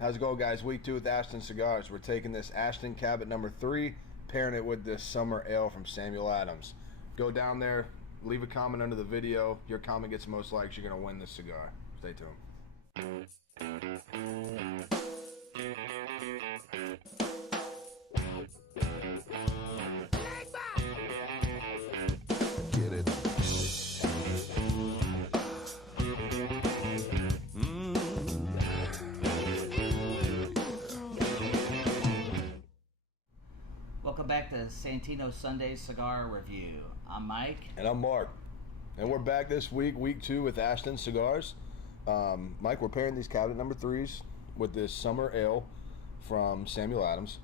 How's it going, guys? Week 2 with Ashton Cigars. We're taking this Ashton Cabinet No. 3, pairing it with this summer ale from Samuel Adams. Go down there, leave a comment under the video. Your comment gets the most likes, you're going to win this cigar. Stay tuned. Get it. Welcome back to Santino Sunday Cigar Review. I'm Mike. And I'm Mark. And we're back this week, week 2 with Ashton Cigars. Mike, we're pairing these Cabinet No. 3s with this summer ale from Samuel Adams.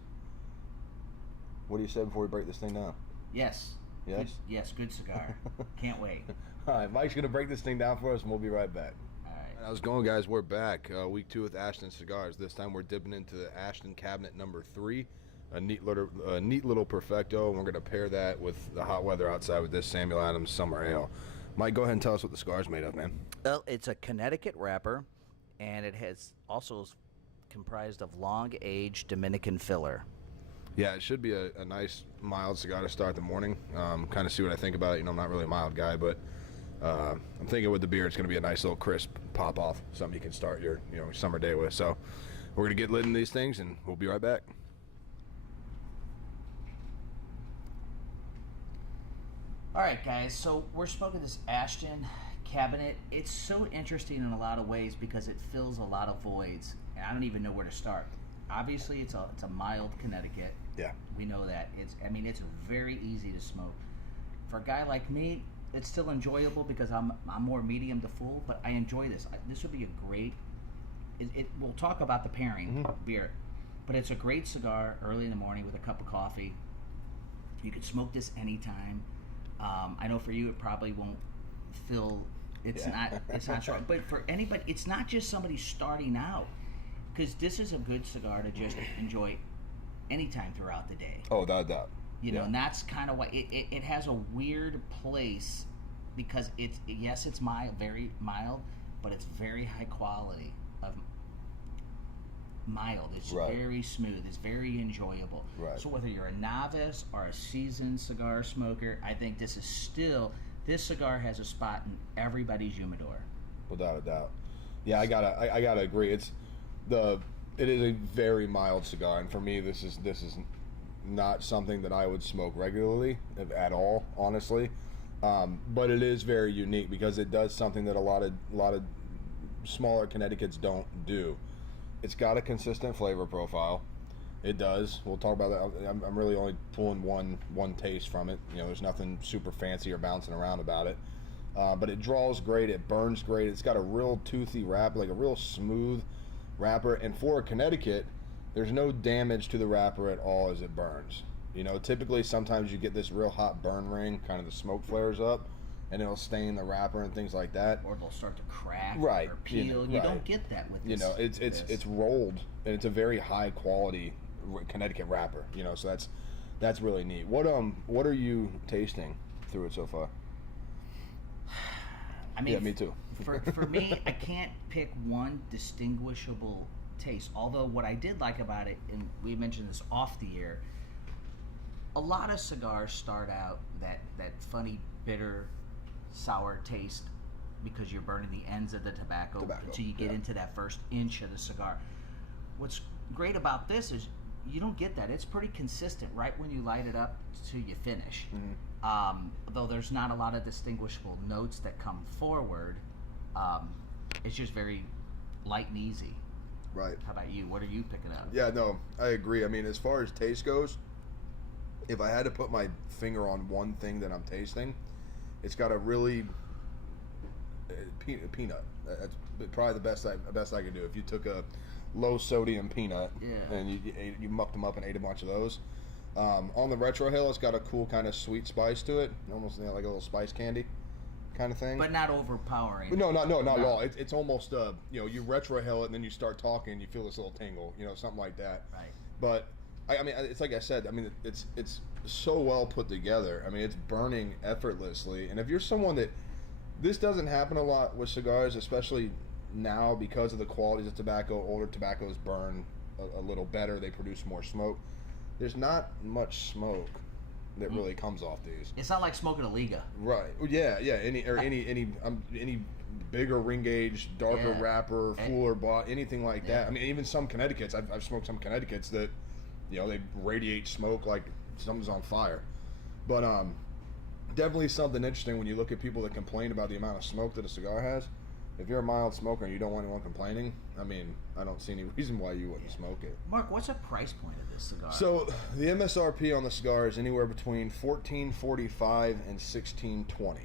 What do you say before we break this thing down? Yes. Yes? Good, yes, good cigar. Can't wait. All right, Mike's going to break this thing down for us, and we'll be right back. All right. How's it going, guys? We're back. Week 2 with Ashton Cigars. This time we're dipping into the Ashton Cabinet No. 3. A neat little perfecto, and we're going to pair that with the hot weather outside with this Samuel Adams Summer Ale. Mike, go ahead and tell us what the cigar's made of, man. Well, it's a Connecticut wrapper, and it has also comprised of long-aged Dominican filler. Yeah, it should be a nice, mild cigar to start the morning. Kind of see what I think about it. You know, I'm not really a mild guy, but I'm thinking with the beer, it's going to be a nice little crisp pop-off, something you can start your summer day with. So we're going to get lit in these things, and we'll be right back. All right, guys, so we're smoking this Ashton Cabinet. It's so interesting in a lot of ways because it fills a lot of voids, and I don't even know where to start. Obviously, it's a mild Connecticut. Yeah. We know that. It's very easy to smoke. For a guy like me, it's still enjoyable because I'm more medium to full, but I enjoy this. This would be a great, we'll talk about the pairing beer, but it's a great cigar early in the morning with a cup of coffee. You could smoke this anytime. I know for you it probably won't feel it's not strong, but for anybody, it's not just somebody starting out, because this is a good cigar to just enjoy anytime throughout the day. Oh, without doubt. You know, and that's kind of why it has a weird place, because it's mild, very mild, but it's very high quality of mild. It's very smooth. It's very enjoyable. Right. So whether you're a novice or a seasoned cigar smoker, I think this cigar has a spot in everybody's humidor. Without a doubt. Yeah, I gotta agree. It is a very mild cigar, and for me, this is not something that I would smoke regularly at all, honestly. But it is very unique because it does something that a lot of smaller Connecticut's don't do. It's got a consistent flavor profile. It does. We'll talk about that. I'm really only pulling one taste from it. You know, there's nothing super fancy or bouncing around about it. But it draws great. It burns great. It's got a real toothy wrap, like a real smooth wrapper. And for a Connecticut, there's no damage to the wrapper at all as it burns. You know, typically sometimes you get this real hot burn ring, kind of the smoke flares up, and it'll stain the wrapper and things like that. Or they'll start to crack or peel. You don't get that with this. You know, it's rolled, and it's a very high quality Connecticut wrapper. You know, so that's really neat. What are you tasting through it so far? I mean, yeah, me too. for me, I can't pick one distinguishable taste. Although what I did like about it, and we mentioned this off the air, a lot of cigars start out that funny bitter sour taste because you're burning the ends of the tobacco until you get into that first inch of the cigar. What's great about this is you don't get that. It's pretty consistent right when you light it up till you finish. Though there's not a lot of distinguishable notes that come forward, it's just very light and easy. Right. How about you? What are you picking up? Yeah, no, I agree. I mean, as far as taste goes, if I had to put my finger on one thing that I'm tasting, it's got a really peanut. That's probably the best I could do. If you took a low sodium peanut and you mucked them up and ate a bunch of those. On the Retro Hill, it's got a cool kind of sweet spice to it, almost like a little spice candy kind of thing. But not overpowering. But not at all. It's almost you Retro Hill it and then you start talking and you feel this little tingle, something like that. Right. But I mean, it's like I said. I mean, it's so well put together. I mean, it's burning effortlessly. And if you're someone that this doesn't happen a lot with cigars, especially now, because of the qualities of tobacco, older tobaccos burn a little better. They produce more smoke. There's not much smoke that really comes off these. It's not like smoking a Liga. Right. Yeah. Any bigger ring gauge, darker wrapper, fuller bought, anything like that. I mean, even some Connecticut's. I've smoked some Connecticut's that, they radiate smoke like something's on fire. But definitely something interesting when you look at people that complain about the amount of smoke that a cigar has. If you're a mild smoker and you don't want anyone complaining, I mean, I don't see any reason why you wouldn't smoke it. Mark, what's the price point of this cigar? So the MSRP on the cigar is anywhere between $14.45 and $16.20.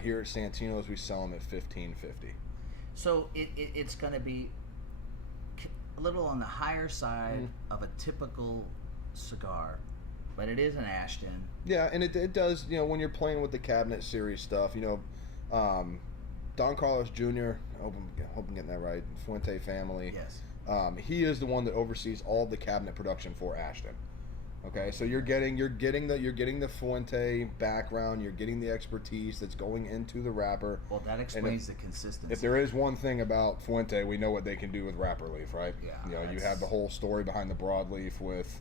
Here at Santino's, we sell them at $15.50. So it's going to be a little on the higher side of a typical cigar, but it is an Ashton. Yeah, and it does, when you're playing with the cabinet series stuff, Don Carlos Jr., I hope I'm getting that right, Fuente family. Yes. He is the one that oversees all the cabinet production for Ashton. Okay, so you're getting the Fuente background, you're getting the expertise that's going into the wrapper. Well, that explains the consistency. If there is one thing about Fuente, we know what they can do with wrapper leaf, right? Yeah. You have the whole story behind the broadleaf with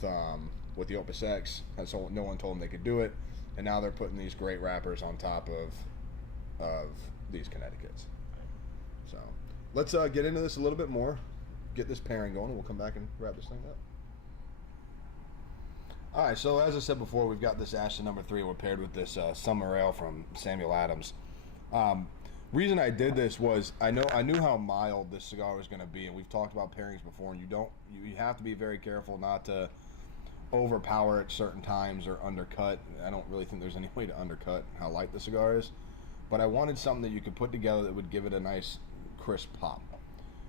the Opus X. That's all, no one told them they could do it, and now they're putting these great wrappers on top of these Connecticut's. So let's get into this a little bit more, get this pairing going, and we'll come back and wrap this thing up. All right, so as I said before, we've got this Ashton No.3. We're paired with this Summer Ale from Samuel Adams. Reason I did this was I knew how mild this cigar was going to be, and we've talked about pairings before, and you have to be very careful not to overpower at certain times or undercut. I don't really think there's any way to undercut how light the cigar is, but I wanted something that you could put together that would give it a nice crisp pop.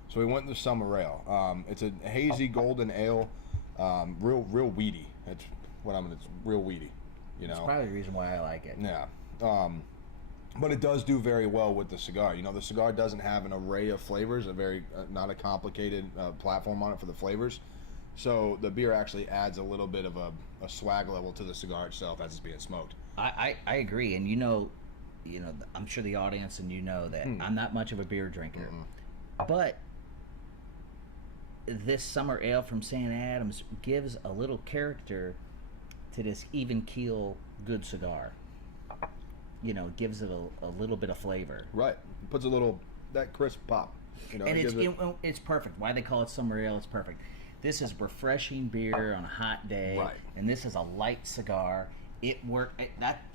So we went with Summer Ale. It's a hazy golden ale, real weedy. It's real weedy. It's probably the reason why I like it. Yeah. But it does do very well with the cigar. The cigar doesn't have an array of flavors, not a complicated platform on it for the flavors. So the beer actually adds a little bit of a swag level to the cigar itself as it's being smoked. I agree, and I'm sure the audience and that I'm not much of a beer drinker, but this Summer Ale from St. Adams gives a little character to this even keel good cigar. Gives it a little bit of flavor. Right, puts that crisp pop. And it's perfect. Why they call it Summer Ale? It's perfect. This is refreshing beer on a hot day, right. And this is a light cigar. It worked.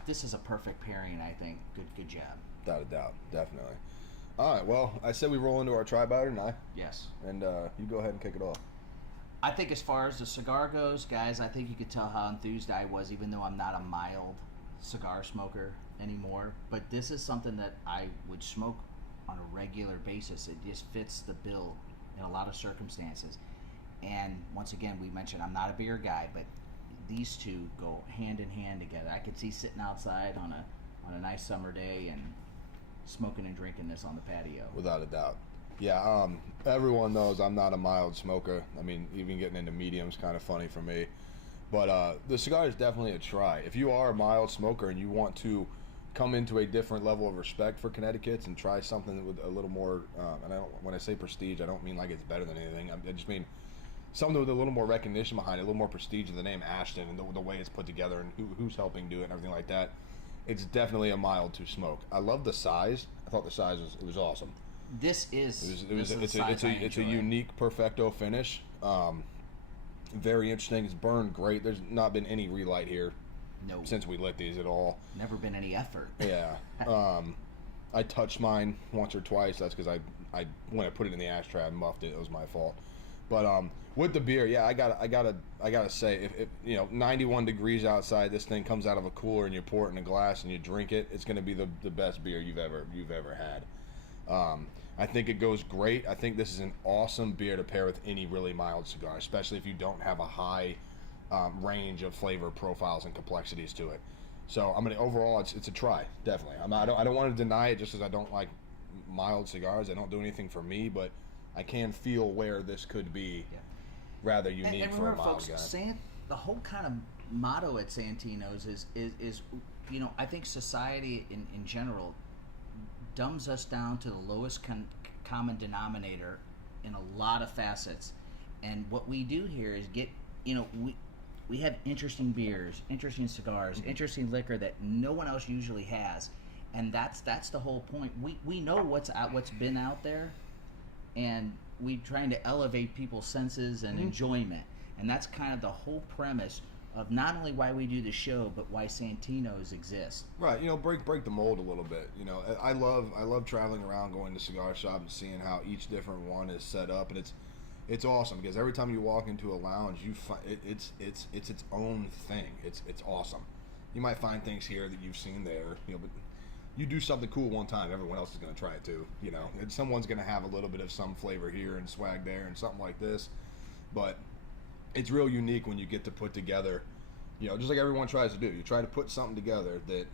This is a perfect pairing, I think. Good job. Without a doubt, definitely. All right, well, I said we roll into our tri-biter, didn't I? Yes. And you go ahead and kick it off. I think as far as the cigar goes, guys, I think you could tell how enthused I was, even though I'm not a mild cigar smoker anymore. But this is something that I would smoke on a regular basis. It just fits the bill in a lot of circumstances. And once again, we mentioned I'm not a beer guy, but these two go hand in hand together. I could see sitting outside on a nice summer day and smoking and drinking this on the patio. Without a doubt. Yeah, everyone knows I'm not a mild smoker. I mean, even getting into medium's kind of funny for me. But the cigar is definitely a try. If you are a mild smoker and you want to come into a different level of respect for Connecticut's and try something with a little more, when I say prestige, I don't mean like it's better than anything. I just mean something with a little more recognition behind it, a little more prestige of the name Ashton and the way it's put together and who's helping do it and everything like that. It's definitely a mild to smoke. I love the size. I thought the size was awesome. It's a unique perfecto finish. Very interesting. It's burned great. There's not been any relight here since we lit these at all. Never been any effort. Yeah. I touched mine once or twice. That's because I when I put it in the ashtray, I muffed it. It was my fault. But with the beer, yeah, I gotta say, if 91 degrees outside, this thing comes out of a cooler and you pour it in a glass and you drink it, it's gonna be the best beer you've ever had. I think it goes great. I think this is an awesome beer to pair with any really mild cigar, especially if you don't have a high range of flavor profiles and complexities to it. So overall, it's a try, definitely. I don't want to deny it just because I don't like mild cigars. They don't do anything for me, but I can feel where this could be rather unique and for remember, a mild folks, guy. The whole kind of motto at Santino's is I think society in general dumbs us down to the lowest common denominator in a lot of facets. And what we do here is get, we have interesting beers, interesting cigars, interesting liquor that no one else usually has, and that's the whole point. We know what's been out there, and we're trying to elevate people's senses and enjoyment, and that's kind of the whole premise of not only why we do the show, but why Santino's exist. Right, break the mold a little bit. I love traveling around, going to cigar shop and seeing how each different one is set up, and it's awesome because every time you walk into a lounge, you find it's its own thing. It's awesome. You might find things here that you've seen there, but you do something cool one time, everyone else is going to try it too. And someone's going to have a little bit of some flavor here and swag there and something like this, but it's real unique when you get to put together, just like everyone tries to do. You try to put something together that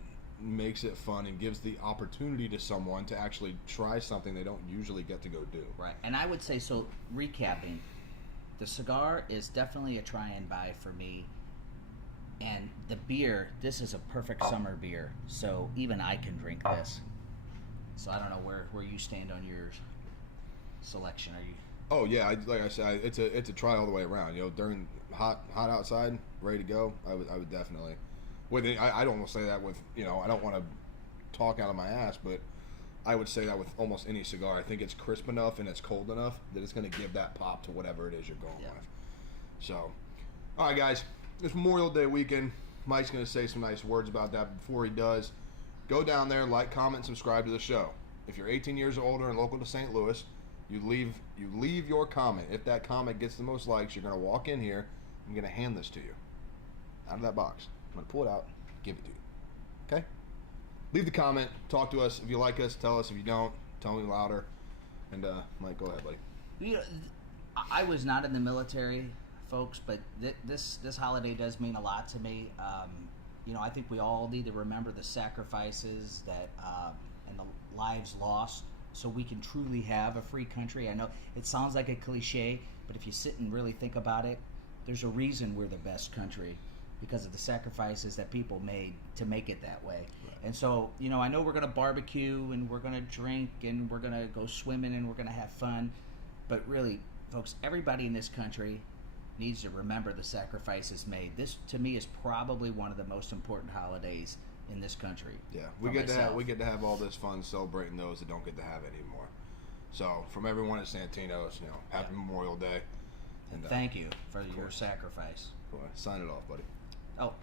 makes it fun and gives the opportunity to someone to actually try something they don't usually get to go do. Right. And I would say, so recapping, the cigar is definitely a try and buy for me. And the beer, this is a perfect summer beer. So even I can drink this. So I don't know where you stand on your selection. Are you? Oh yeah, like I said, it's a try all the way around. During hot outside, ready to go, I would definitely. I don't want to say that with, I don't want to talk out of my ass, but I would say that with almost any cigar. I think it's crisp enough and it's cold enough that it's going to give that pop to whatever it is you're going with. So, all right, guys, it's Memorial Day weekend. Mike's going to say some nice words about that. Before he does, go down there, like, comment, and subscribe to the show. If you're 18 years or older and local to St. Louis, you leave your comment. If that comment gets the most likes, you're going to walk in here. I'm going to hand this to you out of that box. I'm going to pull it out, give it to you. Okay? Leave the comment. Talk to us. If you like us, tell us. If you don't, tell me louder. And, Mike, go ahead, buddy. I was not in the military, folks, but this holiday does mean a lot to me. I think we all need to remember the sacrifices that and the lives lost so we can truly have a free country. I know it sounds like a cliche, but if you sit and really think about it, there's a reason we're the best country. Because of the sacrifices that people made to make it that way. Right. And so, I know we're going to barbecue and we're going to drink and we're going to go swimming and we're going to have fun. But really, folks, everybody in this country needs to remember the sacrifices made. This, to me, is probably one of the most important holidays in this country. Yeah, we get to have all this fun celebrating those that don't get to have it anymore. So, from everyone at Santino's, happy Memorial Day. And thank you for your sacrifice. Cool. Sign it off, buddy. Oh.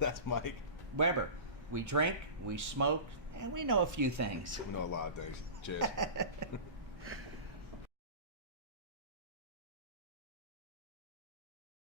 That's Mike. Weber. We drink, we smoke, and we know a few things. We know a lot of things. Cheers.